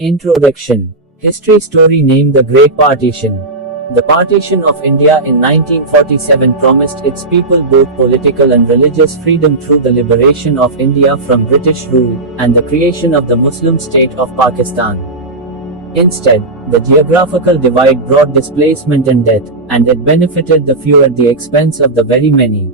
Introduction. History story named The Great Partition. The Partition of India in 1947 promised its people both political and religious freedom through the liberation of India from British rule, and the creation of the Muslim state of Pakistan. Instead, the geographical divide brought displacement and death, and it benefited the few at the expense of the very many.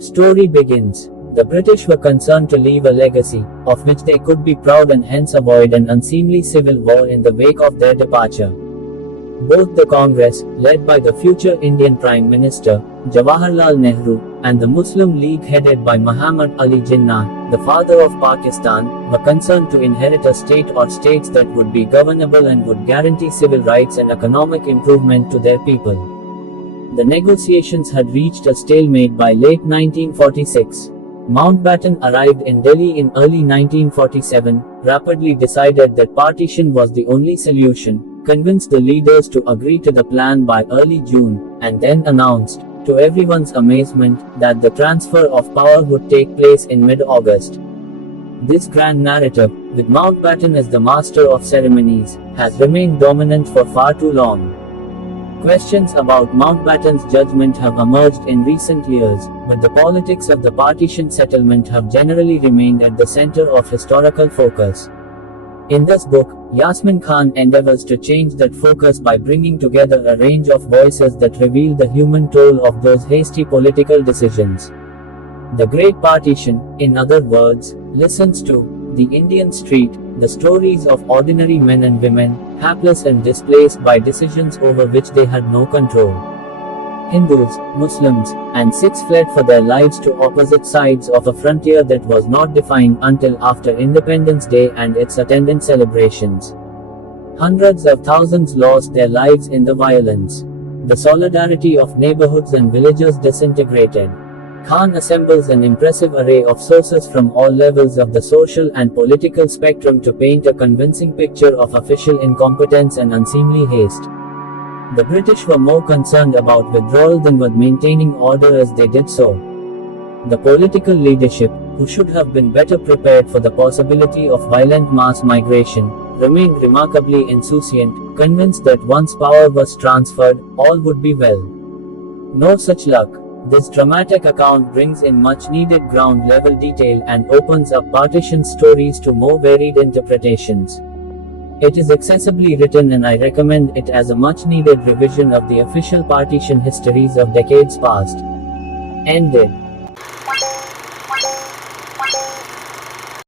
Story begins. The British were concerned to leave a legacy, of which they could be proud and hence avoid an unseemly civil war in the wake of their departure. Both the Congress, led by the future Indian Prime Minister, Jawaharlal Nehru, and the Muslim League headed by Muhammad Ali Jinnah, the father of Pakistan, were concerned to inherit a state or states that would be governable and would guarantee civil rights and economic improvement to their people. The negotiations had reached a stalemate by late 1946. Mountbatten arrived in Delhi in early 1947, rapidly decided that partition was the only solution, convinced the leaders to agree to the plan by early June, and then announced, to everyone's amazement, that the transfer of power would take place in mid-August. This grand narrative, with Mountbatten as the master of ceremonies, has remained dominant for far too long. Questions about Mountbatten's judgment have emerged in recent years, but the politics of the partition settlement have generally remained at the center of historical focus. In this book, Yasmin Khan endeavors to change that focus by bringing together a range of voices that reveal the human toll of those hasty political decisions. The Great Partition, in other words, listens to the Indian street, the stories of ordinary men and women, hapless and displaced by decisions over which they had no control. Hindus, Muslims, and Sikhs fled for their lives to opposite sides of a frontier that was not defined until after Independence Day and its attendant celebrations. Hundreds of thousands lost their lives in the violence. The solidarity of neighborhoods and villages disintegrated. Khan assembles an impressive array of sources from all levels of the social and political spectrum to paint a convincing picture of official incompetence and unseemly haste. The British were more concerned about withdrawal than with maintaining order as they did so. The political leadership, who should have been better prepared for the possibility of violent mass migration, remained remarkably insouciant, convinced that once power was transferred, all would be well. No such luck. This dramatic account brings in much-needed ground-level detail and opens up partition stories to more varied interpretations. It is accessibly written and I recommend it as a much-needed revision of the official partition histories of decades past. Ended.